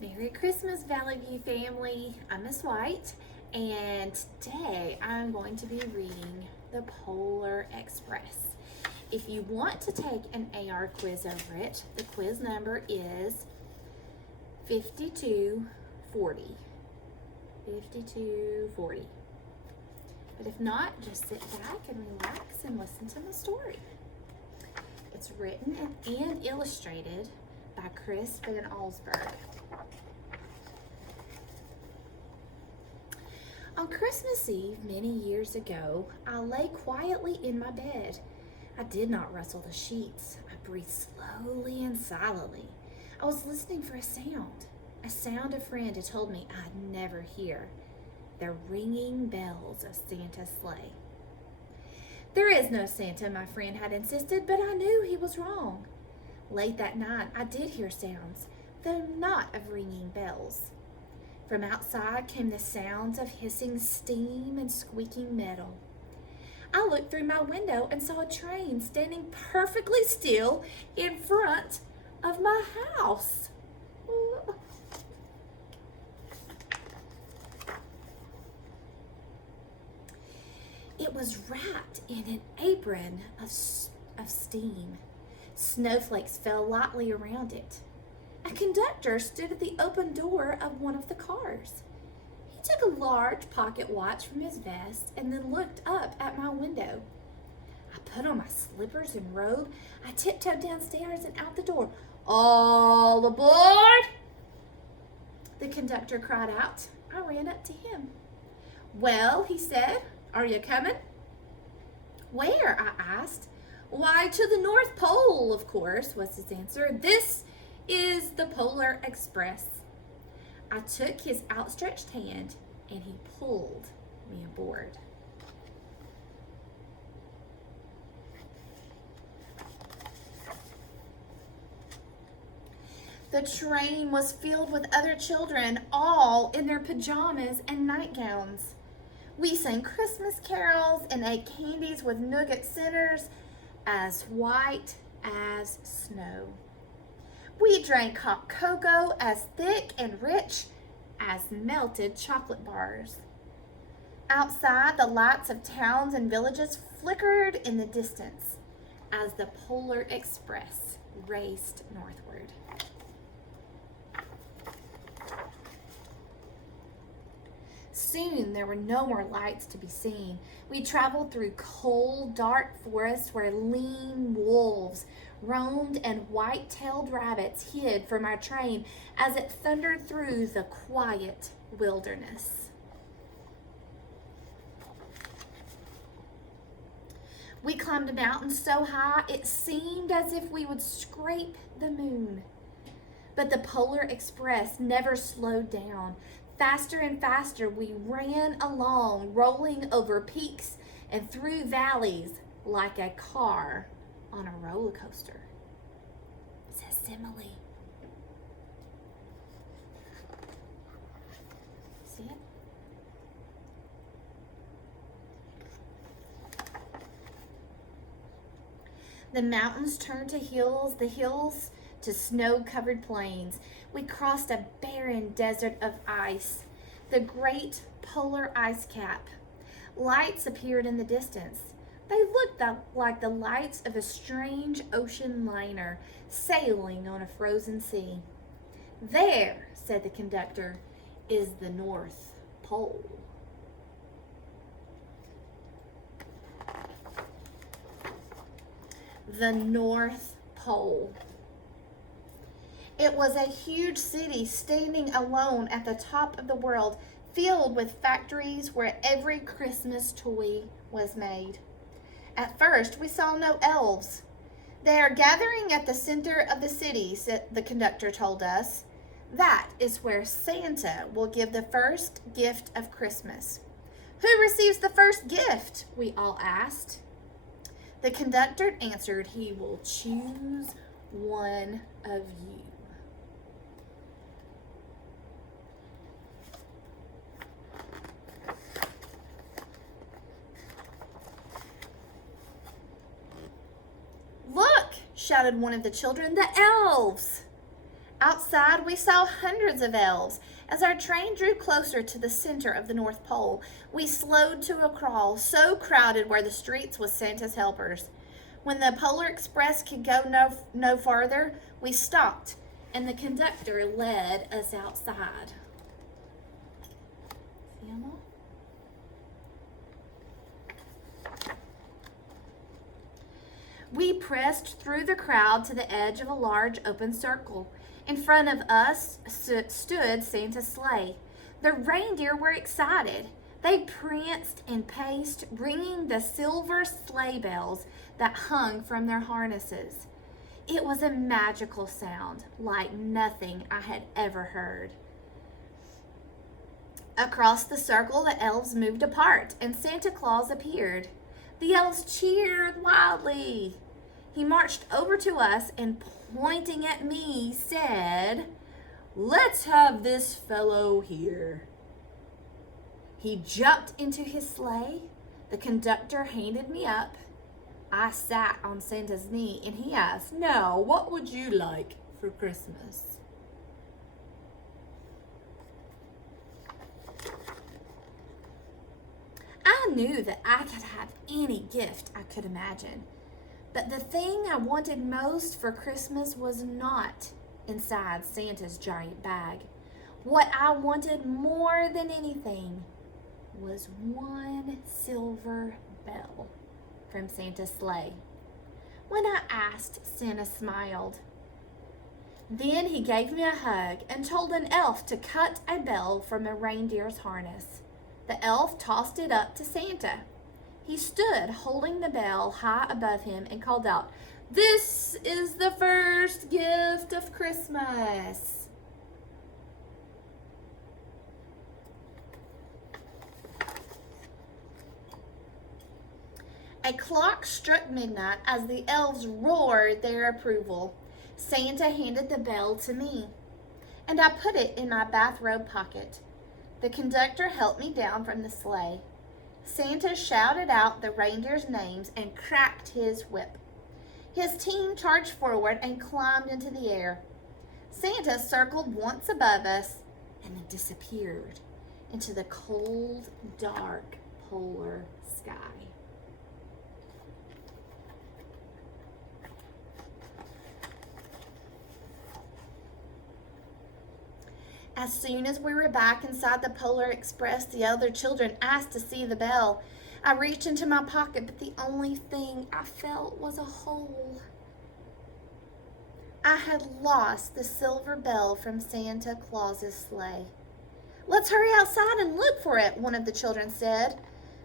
Merry Christmas, Valley View family. I'm Miss White, and today I'm going to be reading The Polar Express. If you want to take an AR quiz over it, the quiz number is 5240. 5240. But if not, just sit back and relax and listen to my story. It's written and illustrated by Chris Van Allsburg. On Christmas Eve, many years ago, I lay quietly in my bed. I did not rustle the sheets. I breathed slowly and silently. I was listening for a sound a friend had told me I'd never hear. The ringing bells of Santa's sleigh. There is no Santa, my friend had insisted, but I knew he was wrong. Late that night, I did hear sounds, though not of ringing bells. From outside came the sounds of hissing steam and squeaking metal. I looked through my window and saw a train standing perfectly still in front of my house. It was wrapped in an apron of steam. Snowflakes fell lightly around it. A conductor stood at the open door of one of the cars. He took a large pocket watch from his vest and then looked up at my window. I put on my slippers and robe. I tiptoed downstairs and out the door. "All aboard!" the conductor cried out. I ran up to him. "Well," he said, "are you coming?" "Where?" I asked. "Why, to the North Pole, of course," was his answer. "This is the Polar Express." I took his outstretched hand and he pulled me aboard. The train was filled with other children, all in their pajamas and nightgowns. We sang Christmas carols and ate candies with nougat centers as white as snow. We drank hot cocoa as thick and rich as melted chocolate bars. Outside, the lights of towns and villages flickered in the distance as the Polar Express raced northward. Soon there were no more lights to be seen. We traveled through cold, dark forests where lean wolves roamed and white-tailed rabbits hid from our train as it thundered through the quiet wilderness. We climbed a mountain so high it seemed as if we would scrape the moon. But the Polar Express never slowed down. Faster and faster we ran along, rolling over peaks and through valleys like a car on a roller coaster. It's a simile. See it? The mountains turned to hills, the hills to snow-covered plains. We crossed a barren desert of ice, the great polar ice cap. Lights appeared in the distance. They looked like the lights of a strange ocean liner sailing on a frozen sea. "There," said the conductor, "is the North Pole." The North Pole. It was a huge city standing alone at the top of the world, filled with factories where every Christmas toy was made. At first, we saw no elves. "They are gathering at the center of the city," the conductor told us. "That is where Santa will give the first gift of Christmas." "Who receives the first gift?" we all asked. The conductor answered, "He will choose one of you." "Look," shouted one of the children, "the elves!" Outside, we saw hundreds of elves. As our train drew closer to the center of the North Pole, we slowed to a crawl, so crowded were the streets with Santa's helpers. When the Polar Express could go no farther, we stopped, and the conductor led us outside. Emma? We pressed through the crowd to the edge of a large open circle. In front of us stood Santa's sleigh. The reindeer were excited. They pranced and paced, ringing the silver sleigh bells that hung from their harnesses. It was a magical sound, like nothing I had ever heard. Across the circle, the elves moved apart, and Santa Claus appeared. The elves cheered wildly. He marched over to us and, pointing at me, said, "Let's have this fellow here." He jumped into his sleigh. The conductor handed me up. I sat on Santa's knee, and he asked, "Now, what would you like for Christmas?" I knew that I could have any gift I could imagine. But the thing I wanted most for Christmas was not inside Santa's giant bag. What I wanted more than anything was one silver bell from Santa's sleigh. When I asked, Santa smiled. Then he gave me a hug and told an elf to cut a bell from a reindeer's harness. The elf tossed it up to Santa. He stood holding the bell high above him and called out, "This is the first gift of Christmas." A clock struck midnight as the elves roared their approval. Santa handed the bell to me, and I put it in my bathrobe pocket. The conductor helped me down from the sleigh. Santa shouted out the reindeers' names and cracked his whip. His team charged forward and climbed into the air. Santa circled once above us and then disappeared into the cold, dark polar sky. As soon as we were back inside the Polar Express, the other children asked to see the bell. I reached into my pocket, but the only thing I felt was a hole. I had lost the silver bell from Santa Claus's sleigh. "Let's hurry outside and look for it," one of the children said.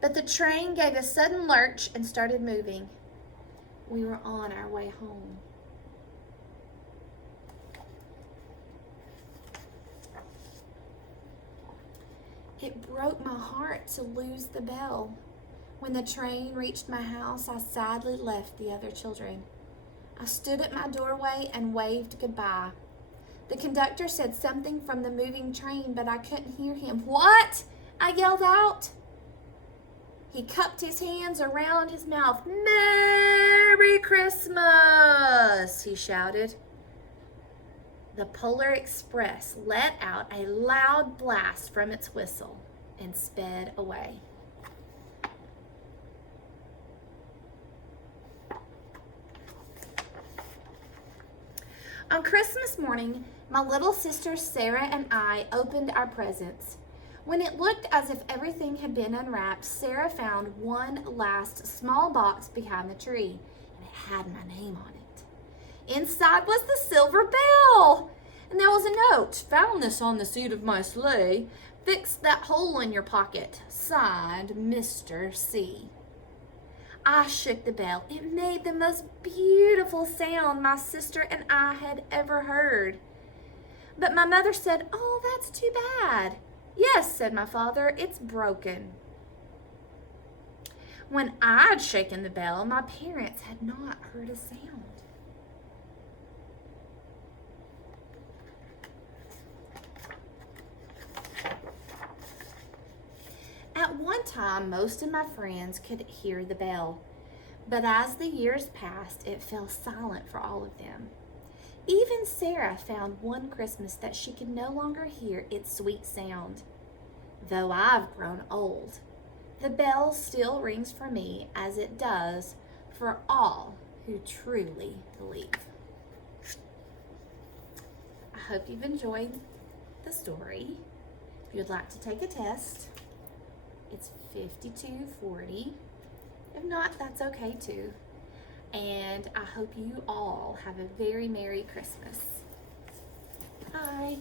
But the train gave a sudden lurch and started moving. We were on our way home. It broke my heart to lose the bell. When the train reached my house, I sadly left the other children. I stood at my doorway and waved goodbye. The conductor said something from the moving train, but I couldn't hear him. "What?" I yelled out. He cupped his hands around his mouth. "Merry Christmas!" he shouted. The Polar Express let out a loud blast from its whistle and sped away. On Christmas morning, my little sister Sarah and I opened our presents. When it looked as if everything had been unwrapped, Sarah found one last small box behind the tree, and it had my name on it. Inside was the silver bell, and there was a note. "Found this on the seat of my sleigh. Fix that hole in your pocket. Signed, Mr. C." I shook the bell. It made the most beautiful sound my sister and I had ever heard. But my mother said, "Oh, that's too bad." "Yes," said my father, "it's broken." When I'd shaken the bell, my parents had not heard a sound. At one time, most of my friends could hear the bell, but as the years passed, it fell silent for all of them. Even Sarah found one Christmas that she could no longer hear its sweet sound. Though I've grown old, the bell still rings for me as it does for all who truly believe. I hope you've enjoyed the story. If you'd like to take a test, it's 5240. If not, that's okay too. And I hope you all have a very Merry Christmas. Bye.